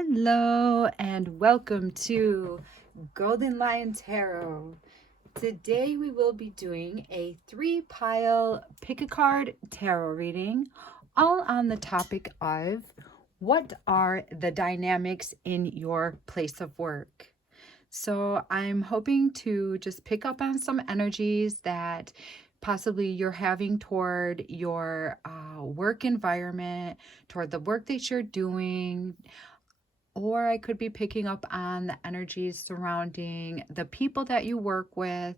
Hello and welcome to Golden Lion Tarot. Today we will be doing a 3-pile pick a card tarot reading, all on the topic of what are the dynamics in your place of work. So I'm hoping to just pick up on some energies that possibly you're having toward your work environment, toward the work that you're doing, or I could be picking up on the energies surrounding the people that you work with.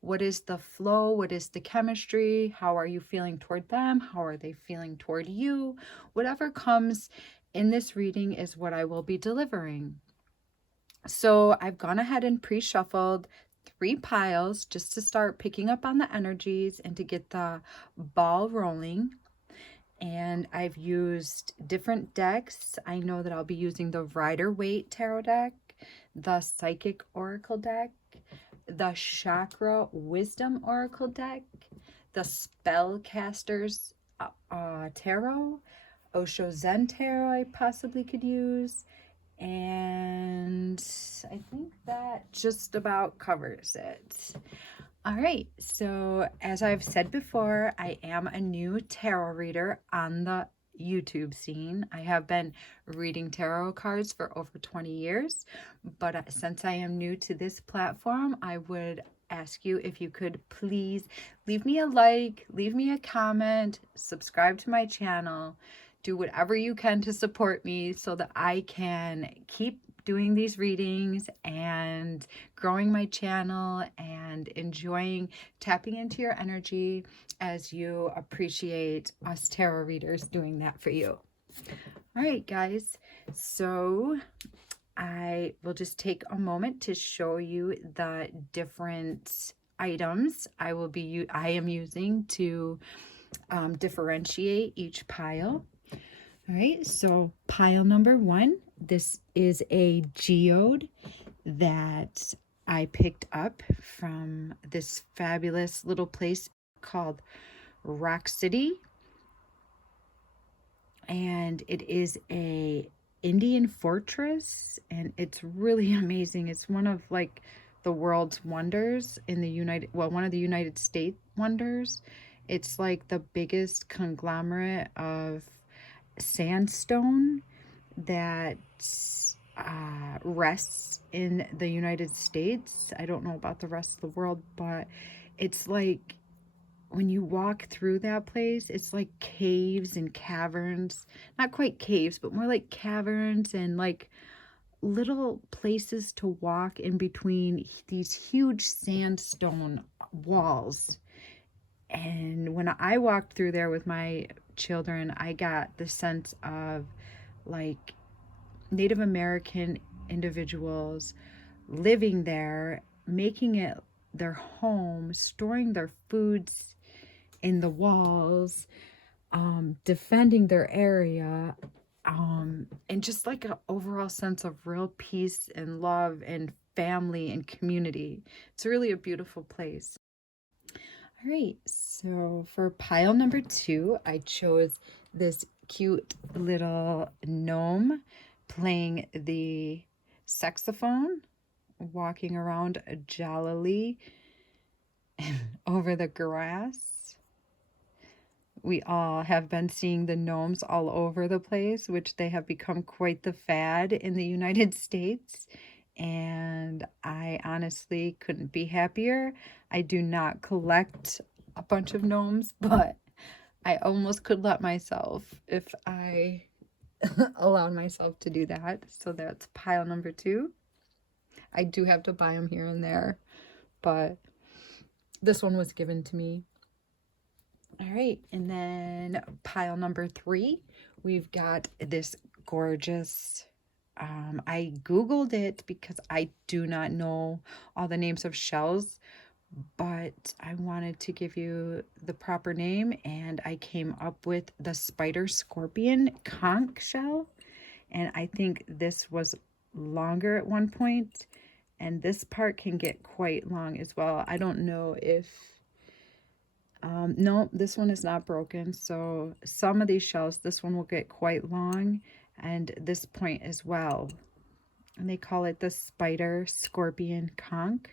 What is the flow? What is the chemistry? How are you feeling toward them? How are they feeling toward you? Whatever comes in this reading is what I will be delivering. So I've gone ahead and pre-shuffled 3 piles just to start picking up on the energies and to get the ball rolling. And I've used different decks. I know that I'll be using the Rider-Waite Tarot deck, the Psychic Oracle deck, the Chakra Wisdom Oracle deck, the Spellcasters Tarot, Osho Zen Tarot I possibly could use, and I think that just about covers it. All right, so as I've said before, I am a new tarot reader on the YouTube scene. I have been reading tarot cards for over 20 years, but since I am new to this platform, I would ask you if you could please leave me a like, leave me a comment, subscribe to my channel, do whatever you can to support me so that I can keep doing these readings and growing my channel and enjoying tapping into your energy as you appreciate us tarot readers doing that for you. All right, guys, so I will just take a moment to show you the different items I am using to differentiate each pile. All right, so pile number 1, this is a geode that I picked up from this fabulous little place called Rock City. And it is a Indian fortress, and it's really amazing. It's one of like the world's wonders in the one of the United States wonders. It's like the biggest conglomerate of sandstone that rests in the United States. I don't know about the rest of the world, but it's like when you walk through that place, it's like caves and caverns. Not quite caves, but more like caverns and like little places to walk in between these huge sandstone walls. And when I walked through there with my children, I got the sense of like Native American individuals living there, making it their home, storing their foods in the walls, defending their area, and just like an overall sense of real peace and love and family and community. It's really a beautiful place. All right, so for pile number 2, I chose this cute little gnome playing the saxophone, walking around jollily over the grass. We all have been seeing the gnomes all over the place, which they have become quite the fad in the United States. And I honestly couldn't be happier. I do not collect a bunch of gnomes, but I almost could let myself if I allowed myself to do that. So that's pile number 2. I do have to buy them here and there, but this one was given to me. All right, and then pile number 3, we've got this gorgeous, I Googled it because I do not know all the names of shells, but I wanted to give you the proper name, and I came up with the spider scorpion conch shell. And I think this was longer at one point, and this part can get quite long as well. I don't know if no, this one is not broken. So some of these shells, this one will get quite long, and this point as well. And they call it the spider scorpion conch.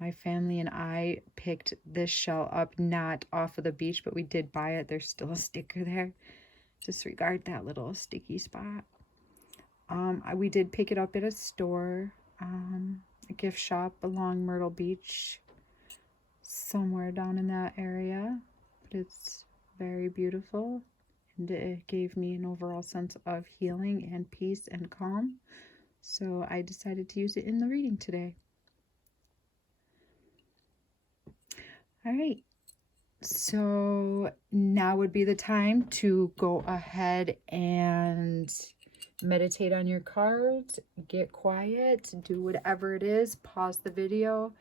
My family and I picked this shell up not off of the beach, but we did buy it. There's still a sticker there. Disregard that little sticky spot. We did pick it up at a store, a gift shop along Myrtle Beach, somewhere down in that area. But it's very beautiful, and it gave me an overall sense of healing and peace and calm. So I decided to use it in the reading today. All right. So now would be the time to go ahead and meditate on your cards, get quiet, do whatever it is, pause the video,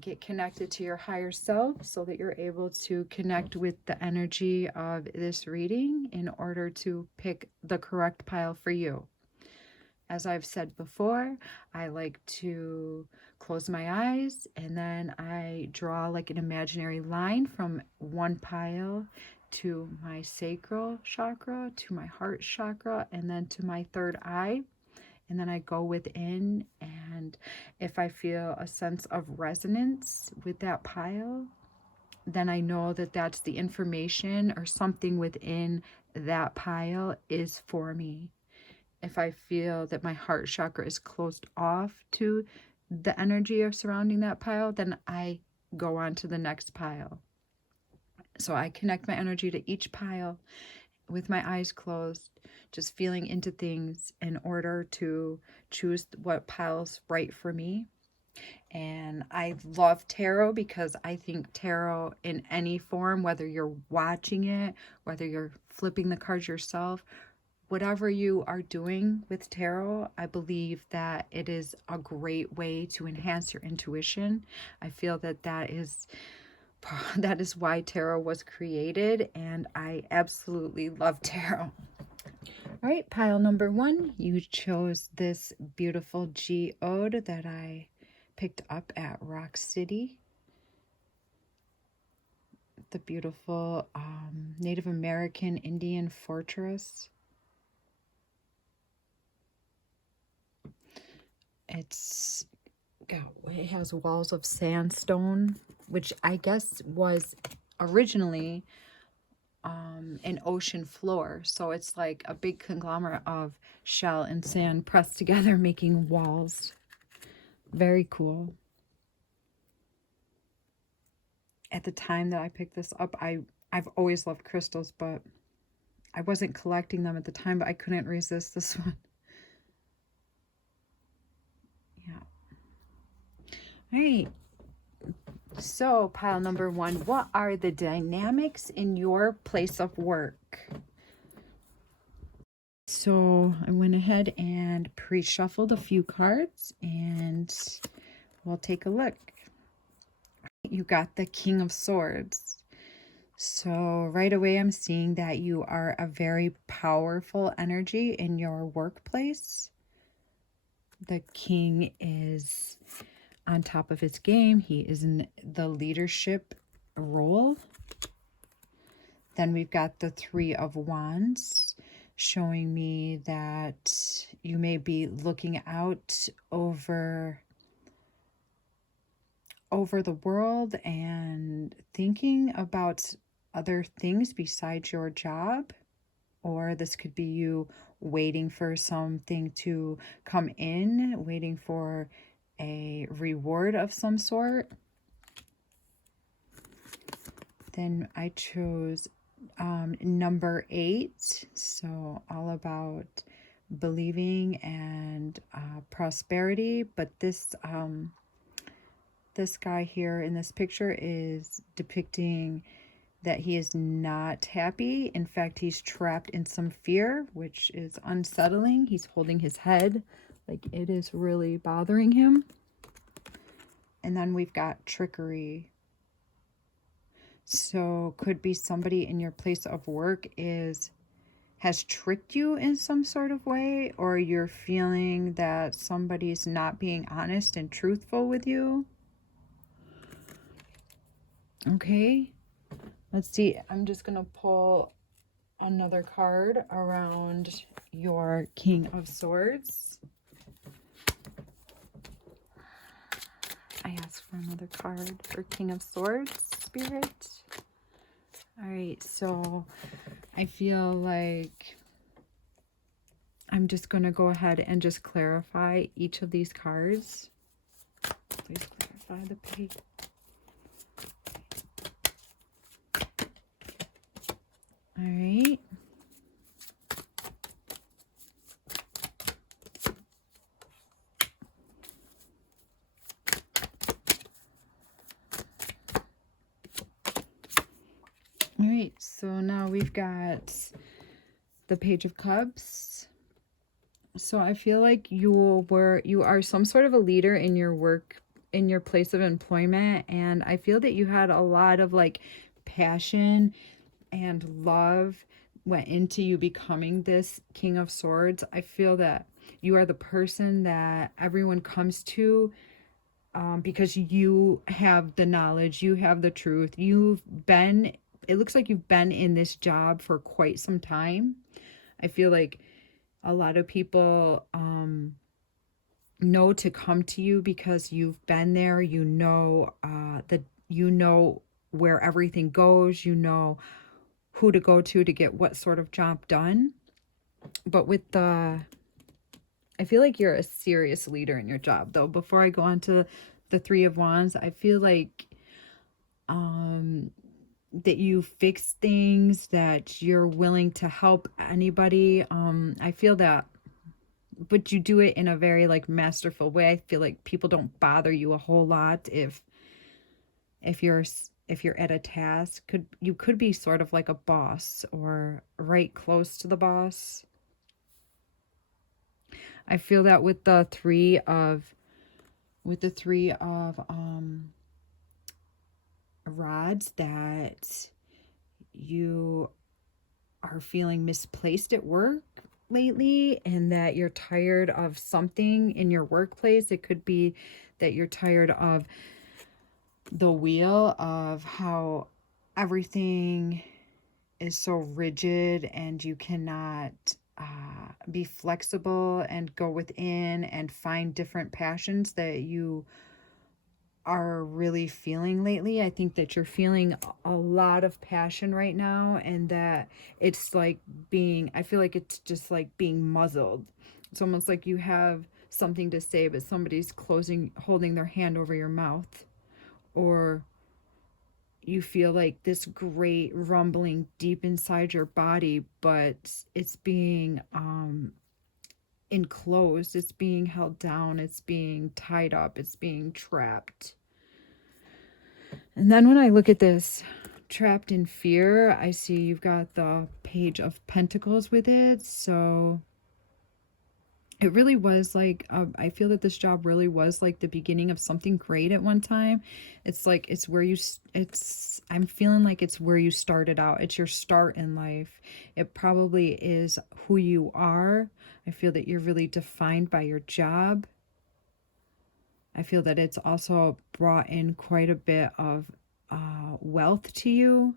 get connected to your higher self so that you're able to connect with the energy of this reading in order to pick the correct pile for you. As I've said before, I like to close my eyes and then I draw like an imaginary line from one pile to my sacral chakra, to my heart chakra, and then to my third eye. And then I go within, and if I feel a sense of resonance with that pile, then I know that that's the information or something within that pile is for me. If I feel that my heart chakra is closed off to the energy of surrounding that pile, then I go on to the next pile. So I connect my energy to each pile with my eyes closed, just feeling into things in order to choose what pile's right for me. And I love tarot because I think tarot in any form, whether you're watching it, whether you're flipping the cards yourself, whatever you are doing with tarot, I believe that it is a great way to enhance your intuition. I feel that that is why tarot was created, and I absolutely love tarot. All right, pile number one, you chose this beautiful geode that I picked up at Rock City. The beautiful Native American Indian fortress. It has walls of sandstone, which I guess was originally an ocean floor. So it's like a big conglomerate of shell and sand pressed together, making walls. Very cool. At the time that I picked this up, I've always loved crystals, but I wasn't collecting them at the time, but I couldn't resist this one. Yeah. All right. So pile number one, what are the dynamics in your place of work? So I went ahead and pre-shuffled a few cards and we'll take a look. You got the King of Swords. So right away I'm seeing that you are a very powerful energy in your workplace. The King is on top of his game. He is in the leadership role. Then we've got the Three of Wands, showing me that you may be looking out over the world and thinking about other things besides your job. Or this could be you waiting for something to come in, waiting for a reward of some sort. Then I chose number 8, so all about believing and prosperity. But this guy here in this picture is depicting that he is not happy. In fact, he's trapped in some fear, which is unsettling. He's holding his head like it is really bothering him. And then we've got trickery. So could be somebody in your place of work has tricked you in some sort of way, or you're feeling that somebody's not being honest and truthful with you. Okay, let's see. I'm just going to pull another card around your King of Swords. I asked for another card for King of Swords, Spirit. All right, so I feel like I'm just going to go ahead and just clarify each of these cards. Please clarify the page. All right. All right, so now we've got the Page of Cups. So I feel like you are some sort of a leader in your work, in your place of employment, and I feel that you had a lot of like passion and love went into you becoming this King of Swords. I feel that you are the person that everyone comes to because you have the knowledge, you have the truth. It looks like you've been in this job for quite some time. I feel like a lot of people know to come to you because you've been there. You know where everything goes. You know who to go to get what sort of job done. But I feel like you're a serious leader in your job, though. Before I go on to the Three of Wands, I feel like that you fix things, that you're willing to help anybody. I feel that, but you do it in a very like masterful way. I feel like people don't bother you a whole lot if you're at a task. You could be sort of like a boss or right close to the boss. I feel that with the three of rods, that you are feeling misplaced at work lately, and that you're tired of something in your workplace. It could be that you're tired of the wheel, of how everything is so rigid and you cannot be flexible and go within and find different passions that you are really feeling lately. I think that you're feeling a lot of passion right now, and that it's like I feel like it's just like being muzzled. It's almost like you have something to say, but somebody's holding their hand over your mouth. Or you feel like this great rumbling deep inside your body, but it's being enclosed, it's being held down, it's being tied up, it's being trapped. And then when I look at this trapped in fear, I see you've got the Page of Pentacles with it. So it really was like, I feel that this job really was like the beginning of something great at one time. It's like, I'm feeling like it's where you started out. It's your start in life. It probably is who you are. I feel that you're really defined by your job. I feel that it's also brought in quite a bit of wealth to you.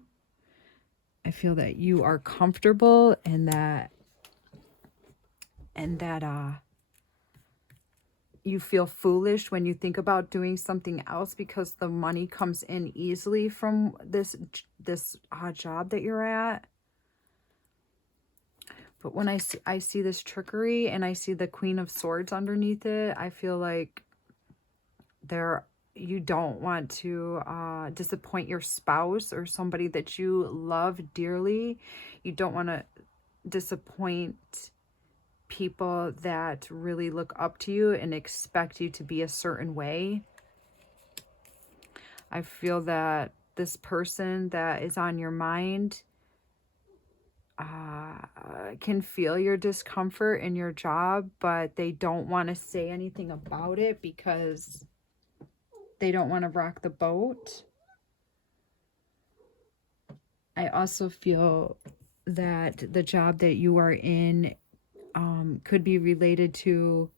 I feel that you are comfortable, and that you feel foolish when you think about doing something else, because the money comes in easily from this job that you're at. But when I see this trickery and I see the Queen of Swords underneath it, I feel like you don't want to disappoint your spouse or somebody that you love dearly. You don't want to disappoint people that really look up to you and expect you to be a certain way. I feel that this person that is on your mind can feel your discomfort in your job, but they don't want to say anything about it because they don't want to rock the boat. I also feel that the job that you are in could be related to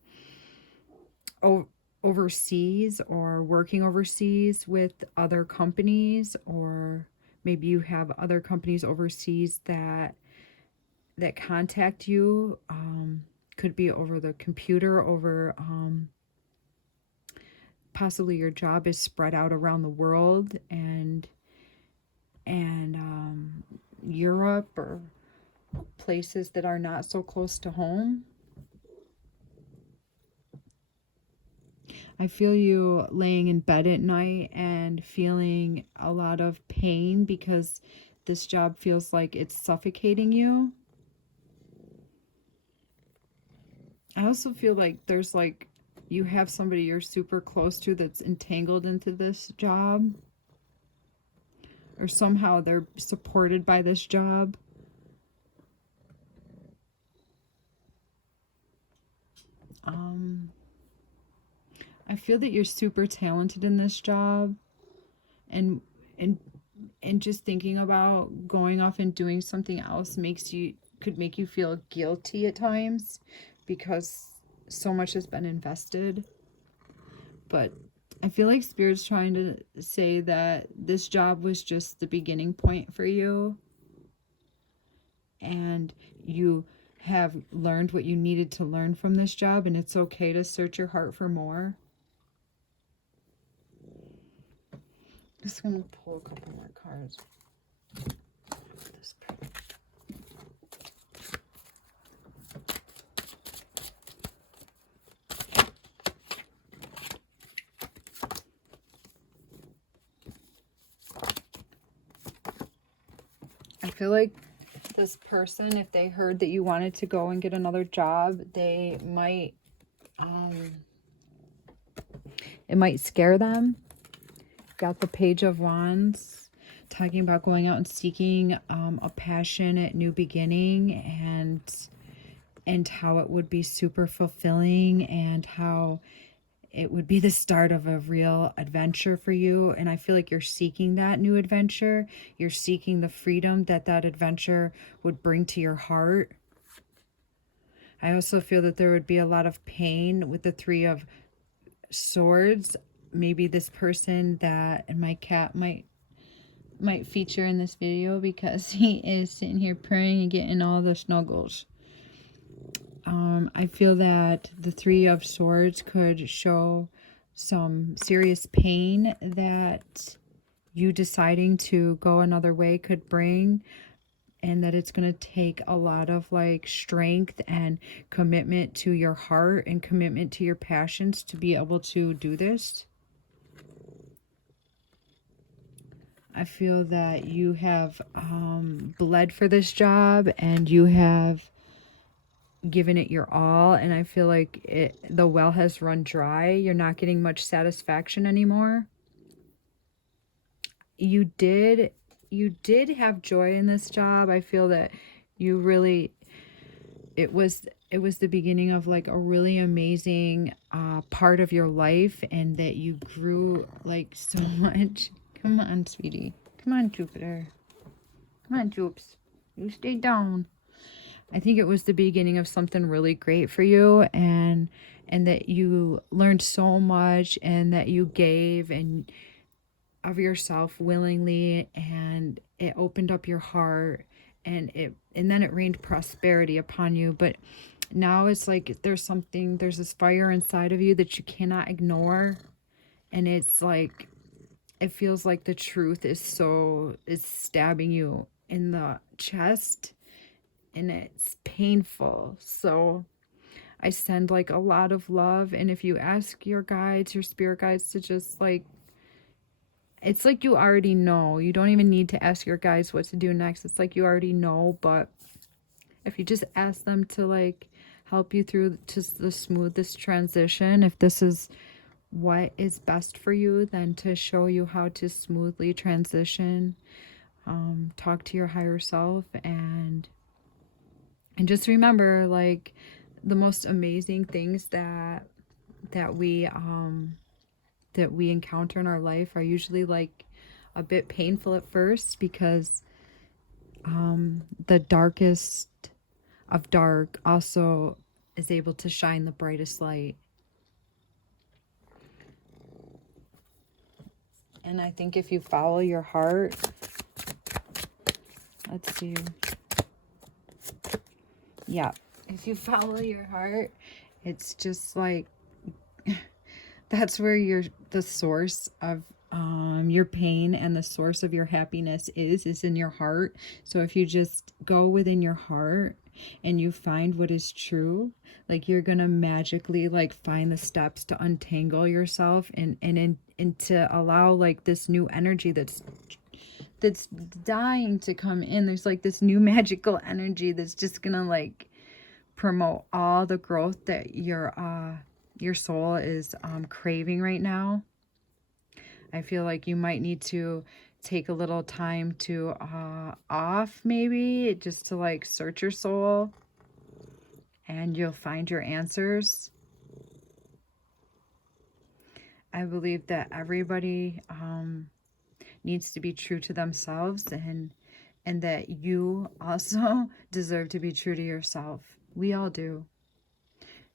overseas, or working overseas with other companies, or maybe you have other companies overseas that that contact you. Could be over the computer, over possibly your job is spread out around the world, and Europe, or places that are not so close to home. I feel you laying in bed at night and feeling a lot of pain because this job feels like it's suffocating you. I also feel like there's like you have somebody you're super close to that's entangled into this job, or somehow they're supported by this job. I feel that you're super talented in this job, and and and just thinking about going off and doing something else could make you feel guilty at times because so much has been invested. But I feel like Spirit's trying to say that this job was just the beginning point for you, and you have learned what you needed to learn from this job, and it's okay to search your heart for more. Just gonna pull a couple more cards. I feel like this person, if they heard that you wanted to go and get another job, they might, it might scare them. Got the Page of Wands, talking about going out and seeking a passionate new beginning, and how it would be super fulfilling, and how it would be the start of a real adventure for you. And I feel like you're seeking that new adventure. You're seeking the freedom that that adventure would bring to your heart. I also feel that there would be a lot of pain with the Three of Swords. Maybe this person that, and my cat might feature in this video because he is sitting here purring and getting all the snuggles. I feel that the Three of Swords could show some serious pain that you deciding to go another way could bring, and that it's going to take a lot of like strength and commitment to your heart and commitment to your passions to be able to do this. I feel that you have bled for this job, and you have given it your all, and I feel like the well has run dry. You're not getting much satisfaction anymore. You did have joy in this job. I feel that you really, it was the beginning of like a really amazing part of your life, and that you grew like so much. Come on, sweetie. Come on, Jupiter. Come on, Jupes. You stay down. I think it was the beginning of something really great for you, and that you learned so much, and that you gave and of yourself willingly, and it opened up your heart, and then it rained prosperity upon you. But now it's like there's this fire inside of you that you cannot ignore, and it's like it feels like the truth is stabbing you in the chest, and it's painful. So I send like a lot of love, and if you ask your guides, your spirit guides, to just like, it's like you already know. You don't even need to ask your guides what to do next. It's like you already know. But if you just ask them to like help you through to the smoothest transition, if this is what is best for you, then to show you how to smoothly transition, talk to your higher self, and just remember, like, the most amazing things that we encounter in our life are usually like a bit painful at first, because the darkest of dark also is able to shine the brightest light. And I think if you follow your heart, let's see. Yeah. If you follow your heart, it's just like that's where the source of your pain and the source of your happiness is in your heart. So if you just go within your heart and you find what is true, like you're gonna magically like find the steps to untangle yourself and to allow like this new energy that's dying to come in. There's like this new magical energy that's just gonna like promote all the growth that your soul is craving right now. I feel like you might need to take a little time to off, maybe just to like search your soul, and you'll find your answers. I believe that everybody needs to be true to themselves, and that you also deserve to be true to yourself. We all do.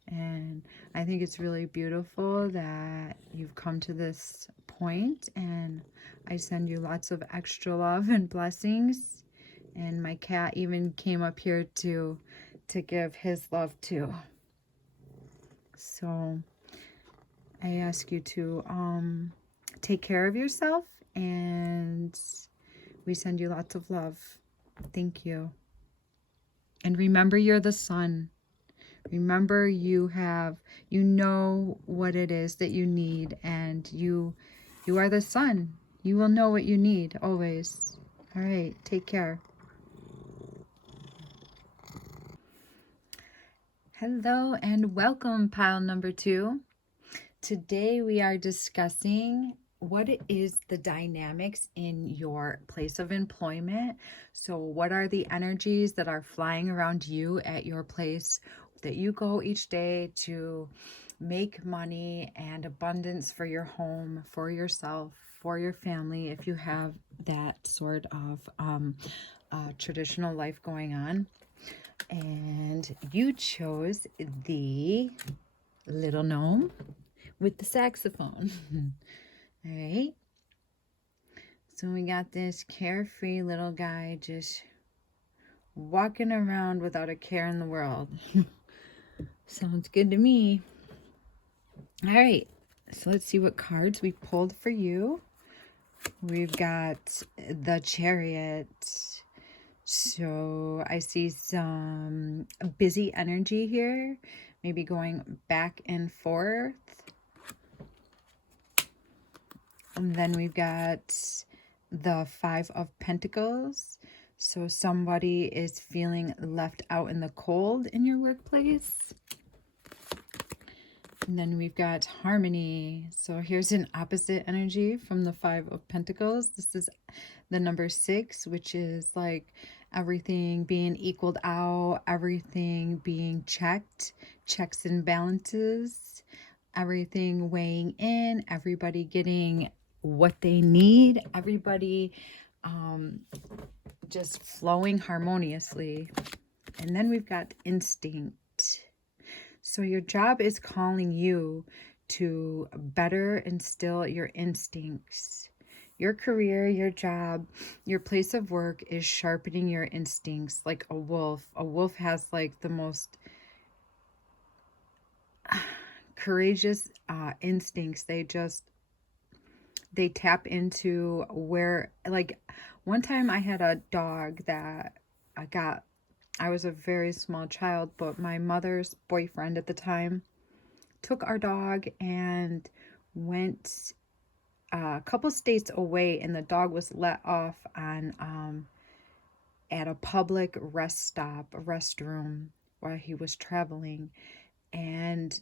And I think it's really beautiful that you've come to this point, and I send you lots of extra love and blessings. And my cat even came up here to give his love too. So I ask you to take care of yourself, and we send you lots of love. Thank you. And remember, you're the sun. Remember, you know what it is that you need, and you are the sun. You will know what you need always. All right, take care. Hello and welcome, pile number 2. Today we are discussing what is the dynamics in your place of employment. So what are the energies that are flying around you at your place that you go each day to make money and abundance for your home, for yourself, for your family, if you have that sort of traditional life going on. And you chose the little gnome with the saxophone. All right. So we got this carefree little guy just walking around without a care in the world. Sounds good to me. All right. So let's see what cards we pulled for you. We've got the Chariot. So I see some busy energy here, maybe going back and forth. And then we've got the 5 of Pentacles. So somebody is feeling left out in the cold in your workplace. And then we've got Harmony. So here's an opposite energy from the 5 of Pentacles. This is the number 6, which is like everything being equaled out, everything being checked, checks and balances, everything weighing in, everybody getting what they need, everybody just flowing harmoniously. And then we've got Instinct. So your job is calling you to better instill your instincts. Your career, your job, your place of work is sharpening your instincts like a wolf. A wolf has like the most courageous instincts. They tap into where, like, one time I had a dog that I was a very small child, but my mother's boyfriend at the time took our dog and went a couple states away, and the dog was let off on at a public rest stop, a restroom, while he was traveling. And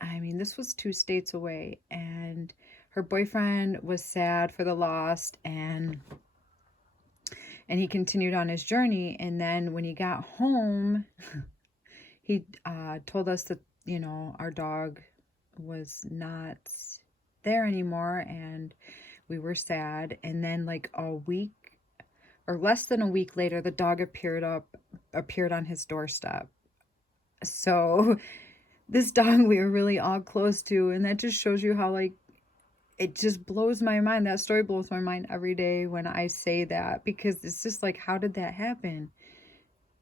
I mean, this was 2 states away, and her boyfriend was sad for the loss, and he continued on his journey. And then when he got home, he told us that, you know, our dog was not there anymore, and we were sad. And then like a week or less than a week later, the dog appeared on his doorstep. So this dog we were really all close to, and that just shows you how, like, it just blows my mind. That story blows my mind every day when I say that, because it's just like, how did that happen?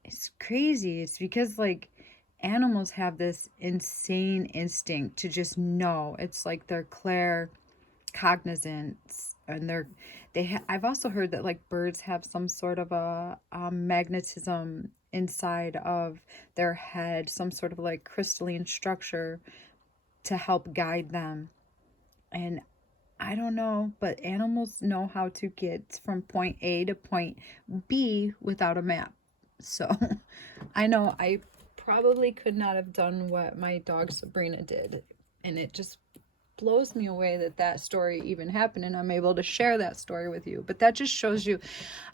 It's crazy. It's because like animals have this insane instinct to just know. It's like they're cognizance, and I've also heard that like birds have some sort of a magnetism inside of their head, some sort of like crystalline structure to help guide them. And I don't know, but animals know how to get from point A to point B without a map. So I know I probably could not have done what my dog Sabrina did. And it just blows me away that that story even happened and I'm able to share that story with you. But that just shows you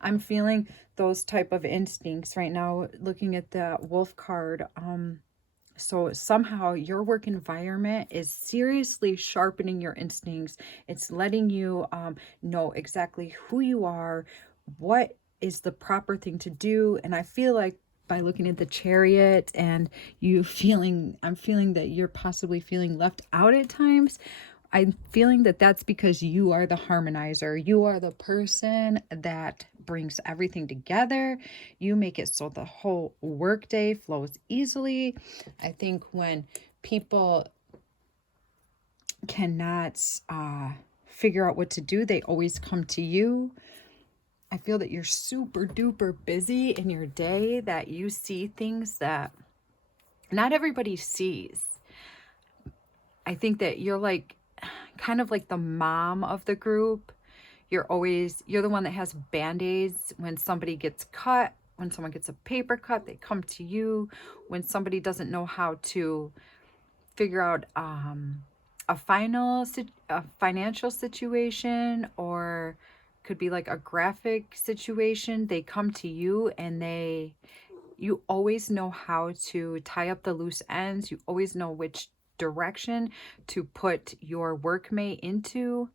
I'm feeling those type of instincts right now looking at that wolf card. So somehow your work environment is seriously sharpening your instincts. It's letting you know exactly who you are, what is the proper thing to do. And I feel like by looking at the chariot and I'm feeling that you're possibly feeling left out at times. I'm feeling that that's because you are the harmonizer. You are the person that brings everything together. You make it so the whole workday flows easily. I think when people cannot figure out what to do, they always come to you. I feel that you're super duper busy in your day, that you see things that not everybody sees. I think that you're like kind of like the mom of the group. You're the one that has band-aids when somebody gets cut, when someone gets a paper cut, they come to you. When somebody doesn't know how to figure out a financial situation, or could be like a graphic situation, they come to you, and you always know how to tie up the loose ends. You always know which direction to put your workmate into.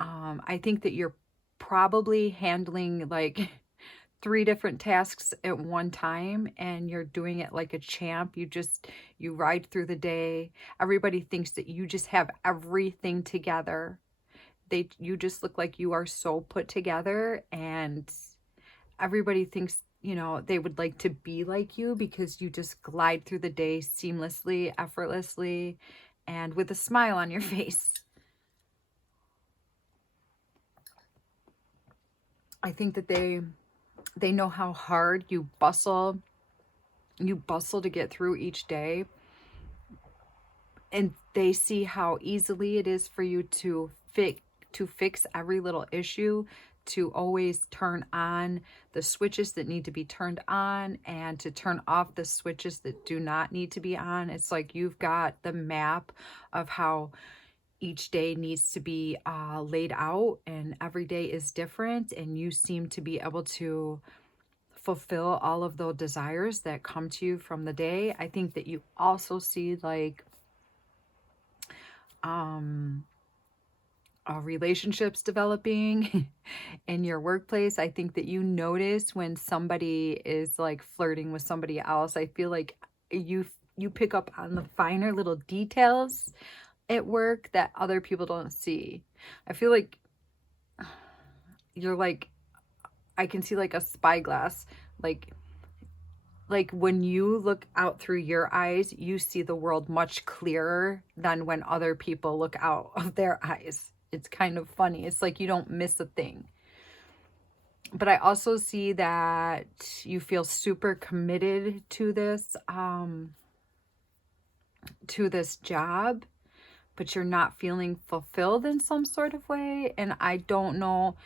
I think that you're probably handling like 3 different tasks at one time, and you're doing it like a champ. You ride through the day. Everybody thinks that you just have everything together. You just look like you are so put together, and everybody thinks, they would like to be like you because you just glide through the day seamlessly, effortlessly, and with a smile on your face. I think that they know how hard you bustle to get through each day, and they see how easily it is for you to fix every little issue, to always turn on the switches that need to be turned on and to turn off the switches that do not need to be on. It's like you've got the map of how each day needs to be laid out, and every day is different, and you seem to be able to fulfill all of those desires that come to you from the day. I think that you also see like relationships developing in your workplace. I think that you notice when somebody is like flirting with somebody else. I feel like you pick up on the finer little details at work that other people don't see. I feel like you're like, I can see like a spyglass, like when you look out through your eyes, you see the world much clearer than when other people look out of their eyes. It's kind of funny. It's like you don't miss a thing. But I also see that you feel super committed to this job, but you're not feeling fulfilled in some sort of way. And I don't know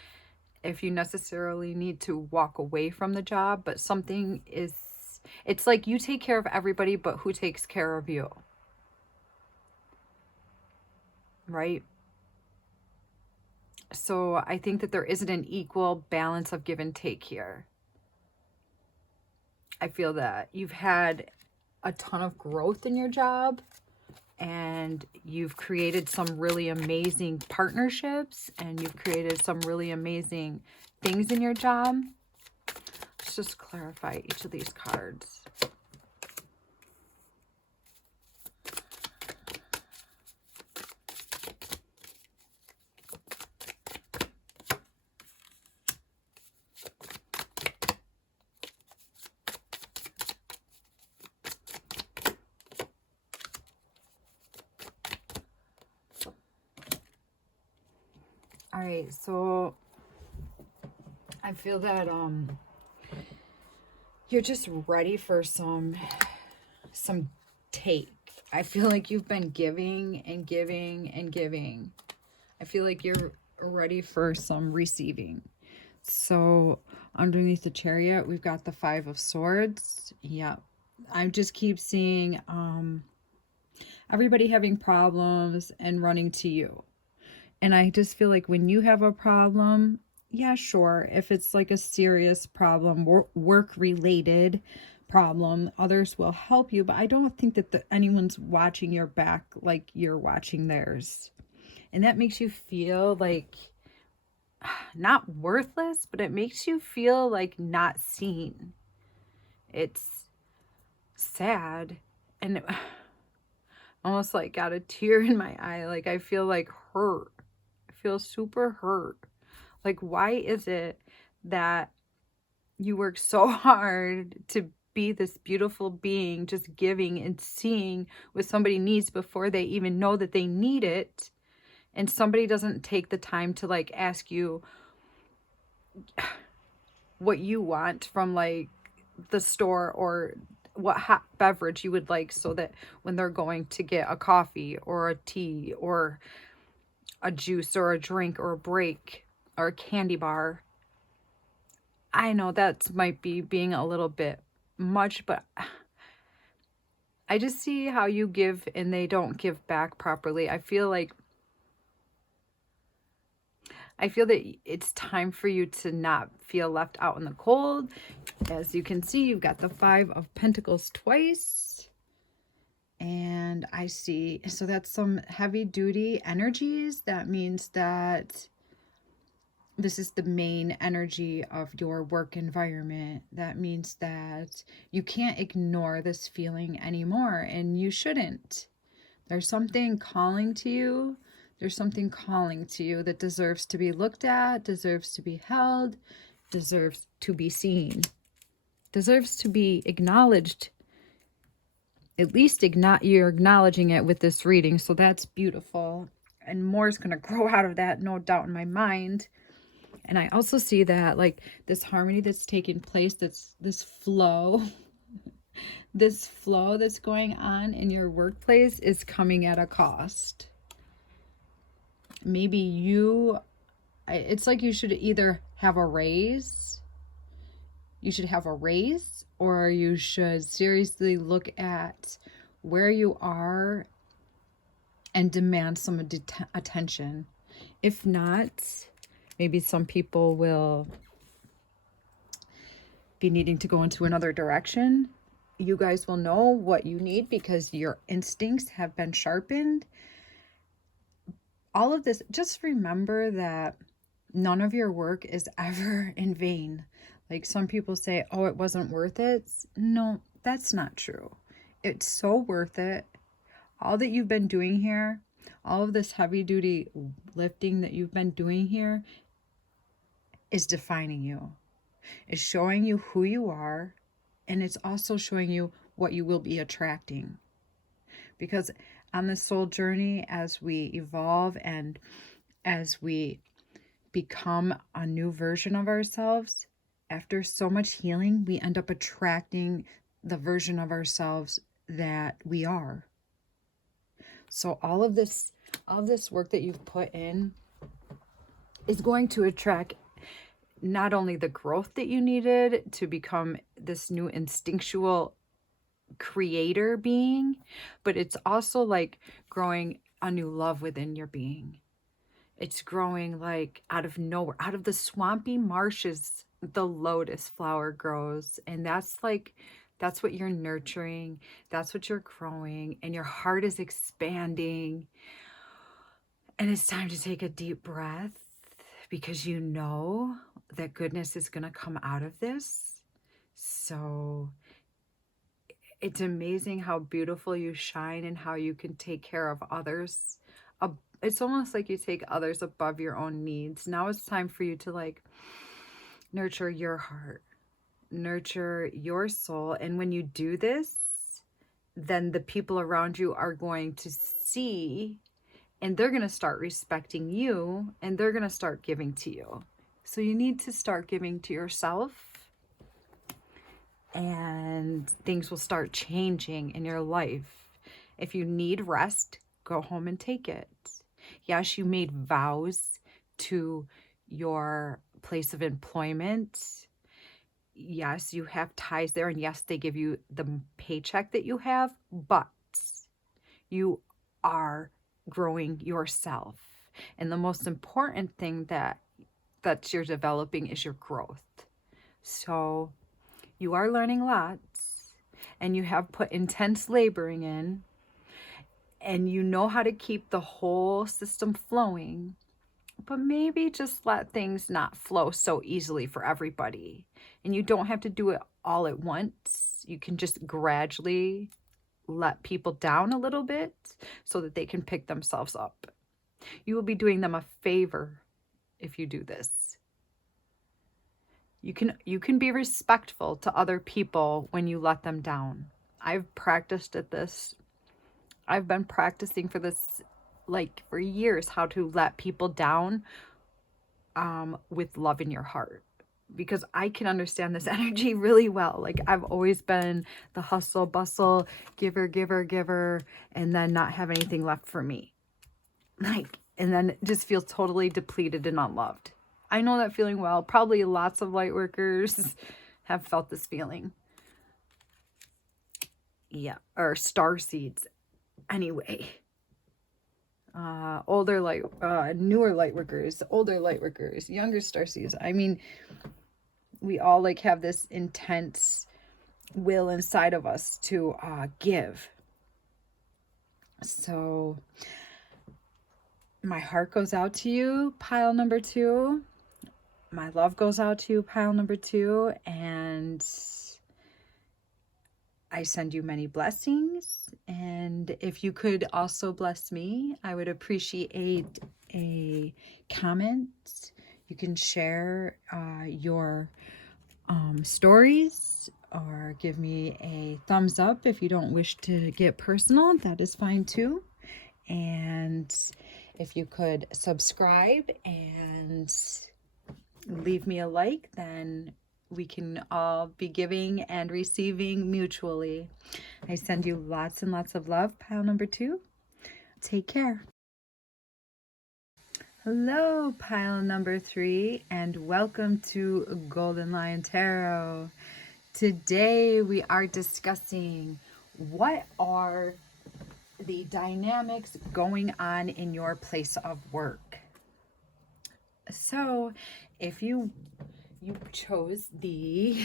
if you necessarily need to walk away from the job, but it's like you take care of everybody, but who takes care of you? Right? So I think that there isn't an equal balance of give and take here. I feel that you've had a ton of growth in your job, and you've created some really amazing partnerships, and you've created some really amazing things in your job. Let's just clarify each of these cards. All right, so I feel that you're just ready for some take. I feel like you've been giving and giving and giving. I feel like you're ready for some receiving. So underneath the Chariot, we've got the Five of Swords. Yeah. I just keep seeing everybody having problems and running to you. And I just feel like when you have a problem, yeah, sure, if it's like a serious problem, work related problem, others will help you. But I don't think that anyone's watching your back like you're watching theirs. And that makes you feel like not worthless, but it makes you feel like not seen. It's sad and almost like got a tear in my eye. Like I feel like hurt. I feel super hurt. Like, why is it that you work so hard to be this beautiful being, just giving and seeing what somebody needs before they even know that they need it, and somebody doesn't take the time to like ask you what you want from like the store, or what hot beverage you would like, so that when they're going to get a coffee or a tea or a juice or a drink or a break or a candy bar. I know that might be being a little bit much, but I just see how you give and they don't give back properly. I feel that it's time for you to not feel left out in the cold. As you can see, you've got the Five of Pentacles twice. And I see, so that's some heavy duty energies. That means that this is the main energy of your work environment. That means that you can't ignore this feeling anymore, and you shouldn't. There's something calling to you. There's something calling to you that deserves to be looked at, deserves to be held, deserves to be seen, deserves to be acknowledged. At least you're acknowledging it with this reading, so that's beautiful. And more is going to grow out of that, no doubt in my mind. And I also see that like this harmony that's taking place, that's this flow, this flow that's going on in your workplace is coming at a cost. Maybe it's like you should either have a raise, or you should seriously look at where you are and demand some attention. If not, maybe some people will be needing to go into another direction. You guys will know what you need because your instincts have been sharpened. All of this, just remember that none of your work is ever in vain. Like some people say, oh, it wasn't worth it. No, that's not true. It's so worth it. All that you've been doing here, all of this heavy duty lifting that you've been doing here is defining you. It's showing you who you are, and it's also showing you what you will be attracting. Because on this soul journey, as we evolve and as we become a new version of ourselves, after so much healing, we end up attracting the version of ourselves that we are. So all of this work that you've put in is going to attract not only the growth that you needed to become this new instinctual creator being, but it's also like growing a new love within your being. It's growing like out of nowhere, out of the swampy marshes, the lotus flower grows. And that's what you're nurturing. That's what you're growing. And your heart is expanding. And it's time to take a deep breath, because you know that goodness is going to come out of this. So it's amazing how beautiful you shine and how you can take care of others. It's almost like you take others above your own needs. Now it's time for you to like nurture your heart, nurture your soul. And when you do this, then the people around you are going to see and they're going to start respecting you, and they're going to start giving to you. So you need to start giving to yourself, and things will start changing in your life. If you need rest, go home and take it. Yes, you made vows to your place of employment. Yes, you have ties there, and yes, they give you the paycheck that you have, but you are growing yourself. And the most important thing that you're developing is your growth. So you are learning lots, and you have put intense laboring in, and you know how to keep the whole system flowing, but maybe just let things not flow so easily for everybody. And you don't have to do it all at once. You can just gradually let people down a little bit so that they can pick themselves up. You will be doing them a favor if you do this. You can be respectful to other people when you let them down. I've practiced at this. I've been practicing for this like for years, how to let people down with love in your heart, because I can understand this energy really well. Like, I've always been the hustle bustle, giver, giver, giver, and then not have anything left for me. Like, and then just feel totally depleted and unloved. I know that feeling well. Probably lots of light workers have felt this feeling. Yeah, or star seeds. Anyway, newer light workers, older light workers, younger star seeds. I mean, we all like have this intense will inside of us to give. So my heart goes out to you, pile number 2. My love goes out to you, pile number 2. And I send you many blessings. And if you could also bless me, I would appreciate a comment. You can share your stories, or give me a thumbs up if you don't wish to get personal. That is fine too. And if you could subscribe and leave me a like, then we can all be giving and receiving mutually. I send you lots and lots of love, pile number 2. Take care. Hello, pile number 3, and welcome to Golden Lion Tarot. Today we are discussing what are the dynamics going on in your place of work. So if you chose the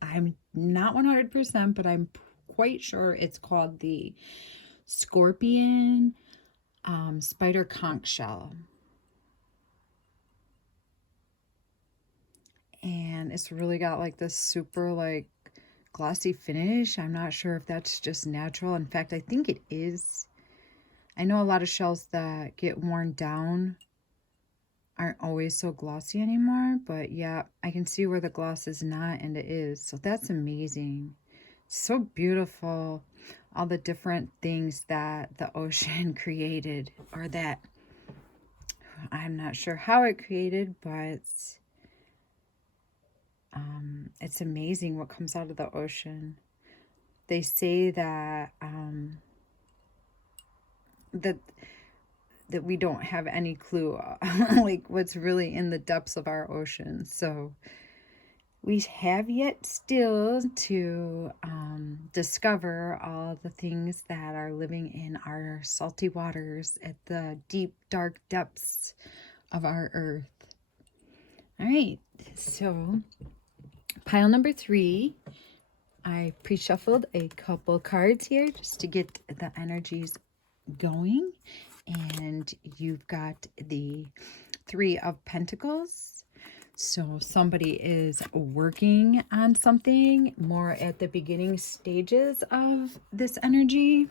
I'm not 100%, but I'm quite sure it's called the Scorpion Spider Conch Shell. And it's really got like this super like glossy finish. I'm not sure if that's just natural. In fact, I think it is. I know a lot of shells that get worn down aren't always so glossy anymore, but yeah, I can see where the gloss is not, and it is. So that's amazing. So beautiful. All the different things that the ocean created, or that I'm not sure how it created, but it's amazing what comes out of the ocean. They say that that we don't have any clue like what's really in the depths of our ocean. So we have yet still to discover all the things that are living in our salty waters at the deep, dark depths of our earth. All right, so pile number 3, I pre-shuffled a couple cards here just to get the energies going. And you've got the 3 of Pentacles. So somebody is working on something more at the beginning stages of this energy.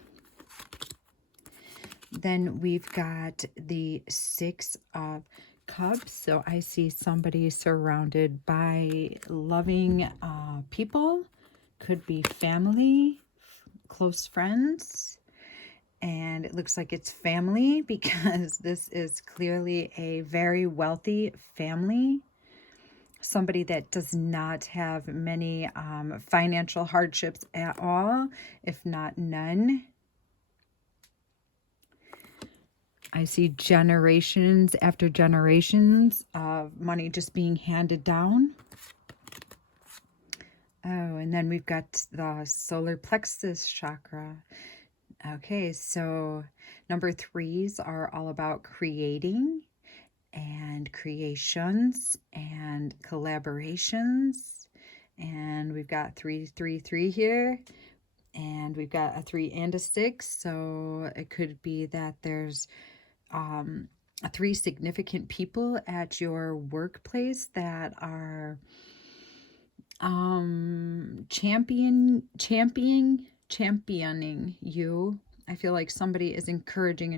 Then we've got the 6 of Cups. So I see somebody surrounded by loving people. Could be family, close friends. And it looks like it's family because this is clearly a very wealthy family. Somebody that does not have many financial hardships at all, if not none. I see generations after generations of money just being handed down. Oh, and then we've got the solar plexus chakra. Okay, so number threes are all about creating and creations and collaborations. And we've got 333 here. And we've got a 3 and a 6. So it could be that there's 3 significant people at your workplace that are championing you. I feel like somebody is encouraging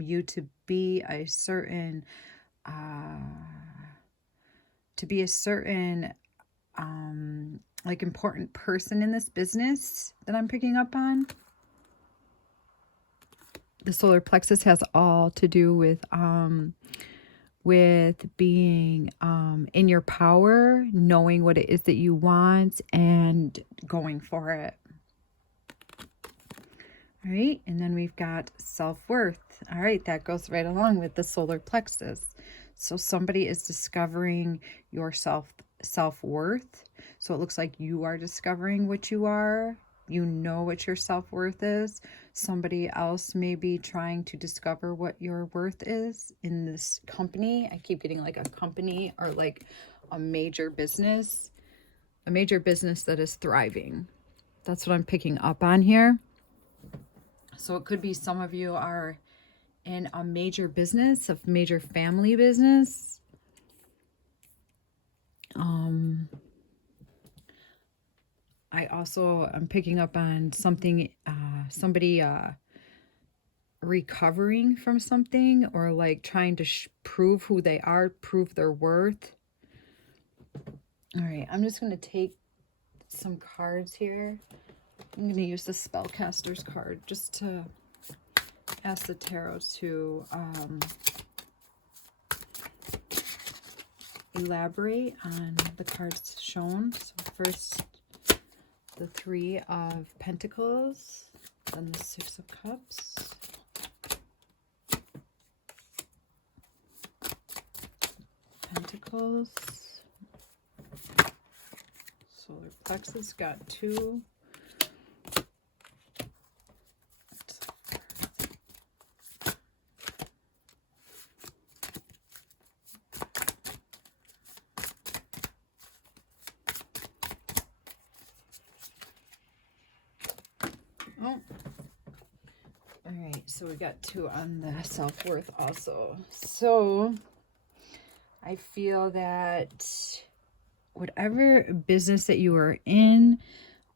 you to be a certain like important person in this business that I'm picking up on. The solar plexus has all to do with being in your power, knowing what it is that you want and going for it. All right, and then we've got self-worth. All right, that goes right along with the solar plexus. So somebody is discovering your self-worth. So it looks like you are discovering what you are. You know what your self-worth is. Somebody else may be trying to discover what your worth is in this company. I keep getting like a company or like a major business that is thriving. That's what I'm picking up on here. So it could be some of you are in a major business, a major family business. I also am picking up on something, somebody recovering from something or like trying to prove who they are, prove their worth. All right, I'm just going to take some cards here. I'm going to use the Spellcaster's card just to ask the tarot to elaborate on the cards shown. So first, the 3 of Pentacles, then the 6 of Cups, Pentacles, solar plexus got 2. Oh, all right, so we got 2 on the self-worth also. So I feel that whatever business that you are in,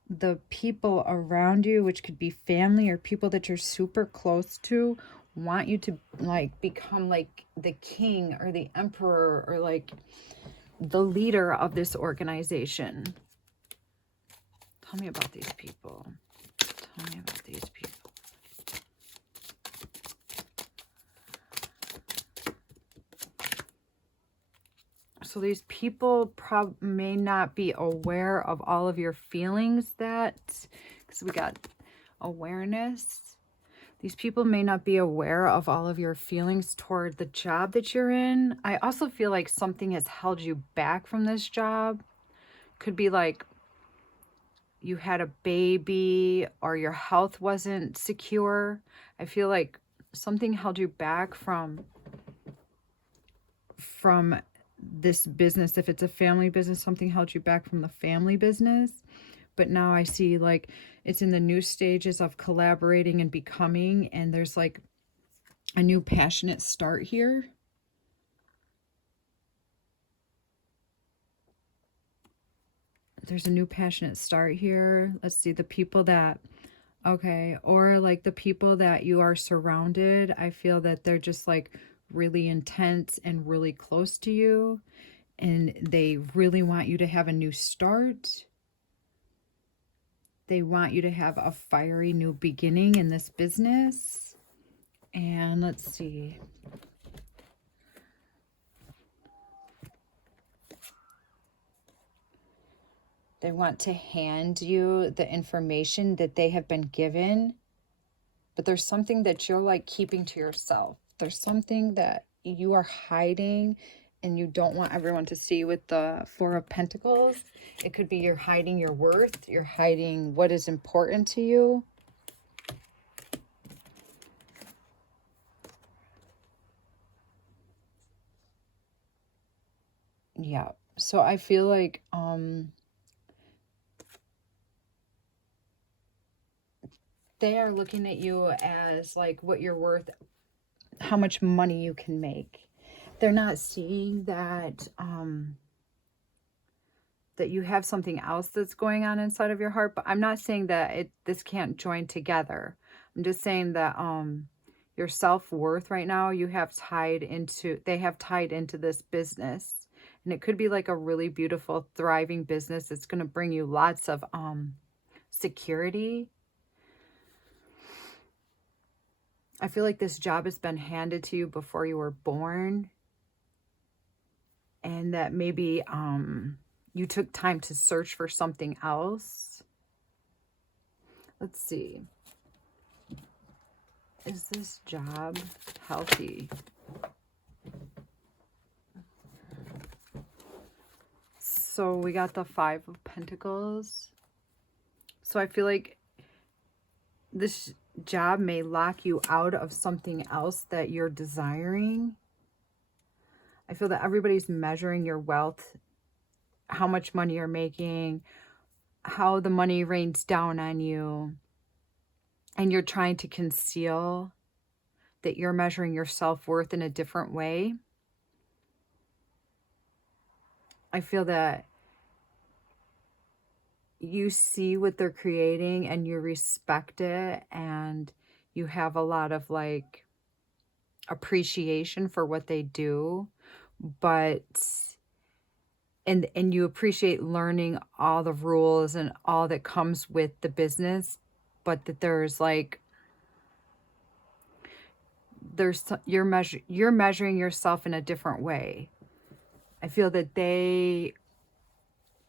the people around you, which could be family or people that you're super close to, want you to like become like the king or the emperor or like the leader of this organization. Tell me about these people. Tell me about these people. So these people may not be aware of all of your feelings because we got awareness. These people may not be aware of all of your feelings toward the job that you're in. I also feel like something has held you back from this job. Could be like you had a baby or your health wasn't secure. I feel like something held you back from this business. If it's a family business, something held you back from the family business. But now I see like it's in the new stages of collaborating and becoming, and there's like a new passionate start here. There's a new passionate start here. Let's see the people that, okay, or like the people that you are surrounded. I feel that they're just like really intense and really close to you, and they really want you to have a new start. They want you to have a fiery new beginning in this business. And let's see. They want to hand you the information that they have been given, but there's something that you're like keeping to yourself. There's something that you are hiding and you don't want everyone to see with the Four of Pentacles. It could be you're hiding your worth, you're hiding what is important to you. Yeah. So I feel like they are looking at you as like what you're worth, how much money you can make. They're not seeing that that you have something else that's going on inside of your heart. But I'm not saying that this can't join together. I'm just saying that your self-worth right now, they have tied into this business. And it could be like a really beautiful, thriving business. It's going to bring you lots of security. I feel like this job has been handed to you before you were born. And that maybe you took time to search for something else. Let's see. Is this job healthy? So we got the Five of Pentacles. So I feel like this job may lock you out of something else that you're desiring. I feel that everybody's measuring your wealth, how much money you're making, how the money rains down on you, and you're trying to conceal that you're measuring your self-worth in a different way. I feel that you see what they're creating and you respect it, and you have a lot of like appreciation for what they do, but and you appreciate learning all the rules and all that comes with the business, but that you're measuring yourself in a different way. I feel that they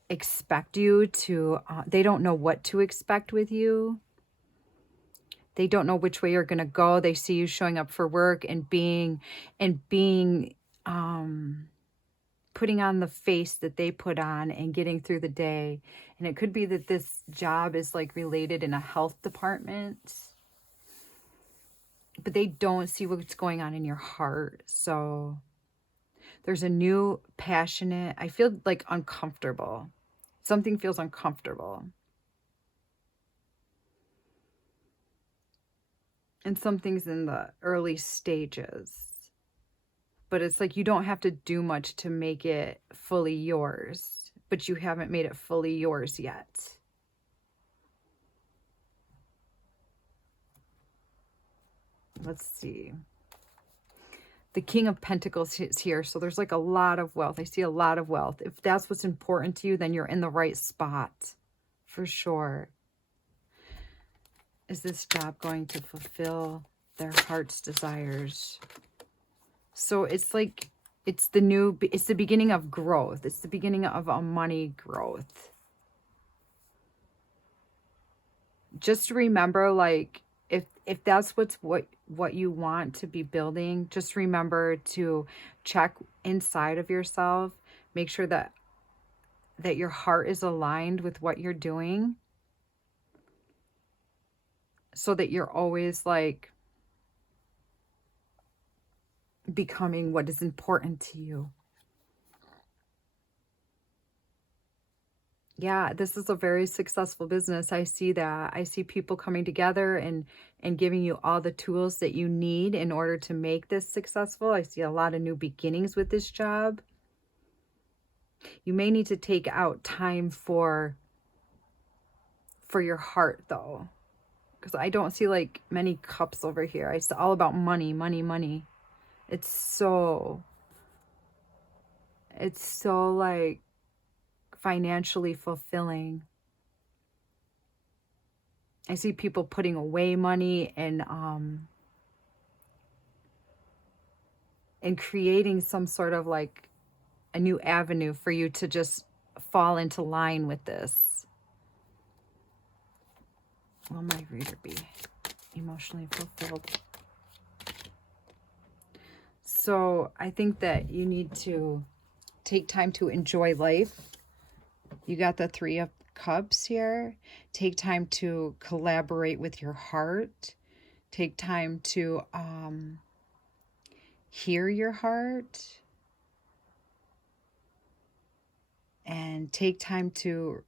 expect you to, they don't know what to expect with you. They don't know which way you're going to go. They see you showing up for work and being, putting on the face that they put on and getting through the day. And it could be that this job is like related in a health department, but they don't see what's going on in your heart. So there's a new passionate, I feel like uncomfortable. Something feels uncomfortable. And something's in the early stages. But it's like you don't have to do much to make it fully yours. But you haven't made it fully yours yet. Let's see. The King of Pentacles is here. So there's like a lot of wealth. I see a lot of wealth. If that's what's important to you, then you're in the right spot. For sure. Is this job going to fulfill their heart's desires? So it's like, it's the beginning of growth. It's the beginning of a money growth. Just remember, like, if that's what you want to be building, just remember to check inside of yourself. Make sure that your heart is aligned with what you're doing, so that you're always like becoming what is important to you. Yeah, this is a very successful business. I see that. I see people coming together and giving you all the tools that you need in order to make this successful. I see a lot of new beginnings with this job. You may need to take out time for your heart, though, because I don't see like many cups over here. It's all about money, money, money. It's so like financially fulfilling. I see people putting away money and creating some sort of like a new avenue for you to just fall into line with this. Will my reader be emotionally fulfilled? So I think that you need to take time to enjoy life. You got the Three of Cups here. Take time to collaborate with your heart. Take time to hear your heart. And take time to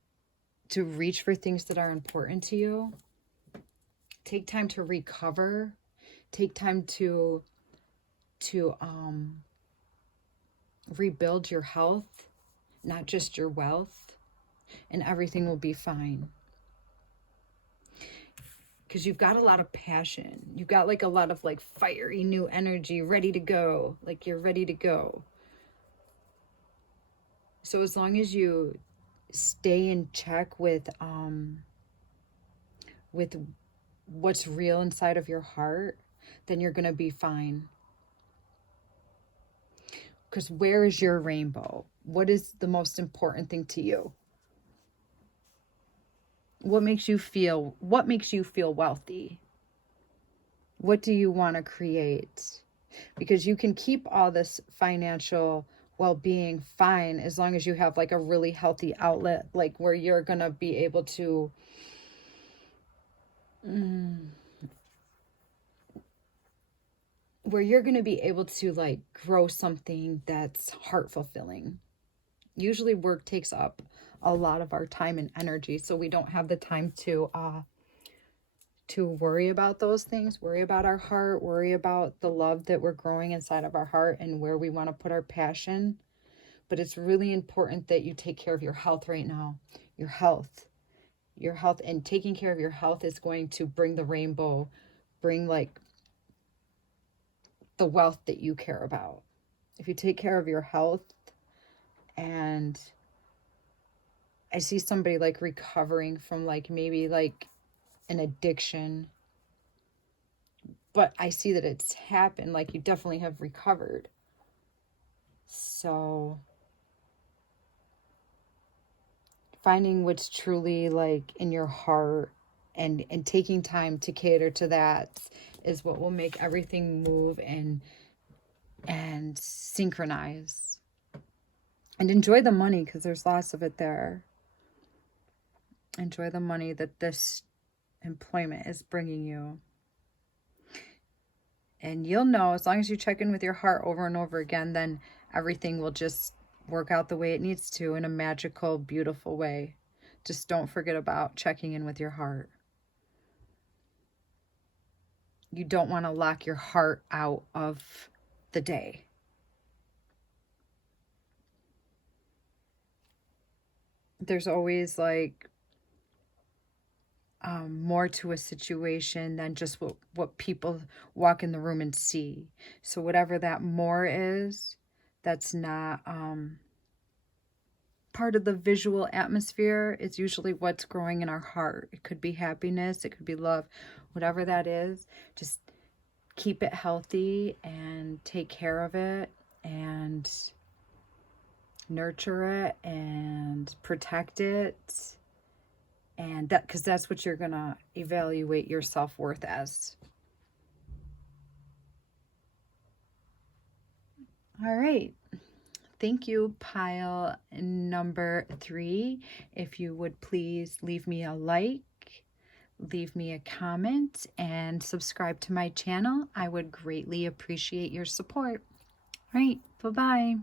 reach for things that are important to you. Take time to recover. Take time to rebuild your health, not just your wealth, and everything will be fine. Because you've got a lot of passion. You've got like a lot of like fiery new energy ready to go. Like you're ready to go. So as long as you stay in check with what's real inside of your heart, then you're going to be fine. Because where is your rainbow? What is the most important thing to you? What makes you feel wealthy? What do you want to create? Because you can keep all this financial well-being fine as long as you have like a really healthy outlet, like where you're going to be able to like grow something that's heart fulfilling. Usually work takes up a lot of our time and energy, so we don't have the time to worry about those things, worry about our heart, worry about the love that we're growing inside of our heart and where we want to put our passion. But it's really important that you take care of your health right now. Your health, and taking care of your health is going to bring the rainbow, bring like the wealth that you care about. If you take care of your health, and I see somebody like recovering from like maybe like an addiction, but I see that it's happened, like you definitely have recovered. So finding what's truly like in your heart and taking time to cater to that is what will make everything move and synchronize. And enjoy the money, because there's lots of it there. Enjoy the money that this employment is bringing you. And you'll know, as long as you check in with your heart over and over again, then everything will just work out the way it needs to in a magical, beautiful way. Just don't forget about checking in with your heart. You don't want to lock your heart out of the day. There's always like more to a situation than just what people walk in the room and see. So whatever that more is, that's not part of the visual atmosphere. It's usually what's growing in our heart. It could be happiness, it could be love, whatever that is. Just keep it healthy and take care of it and nurture it and protect it. And that, because that's what you're gonna evaluate your self-worth as. All right. Thank you, pile number 3. If you would please leave me a like, leave me a comment, and subscribe to my channel. I would greatly appreciate your support. All right, bye-bye.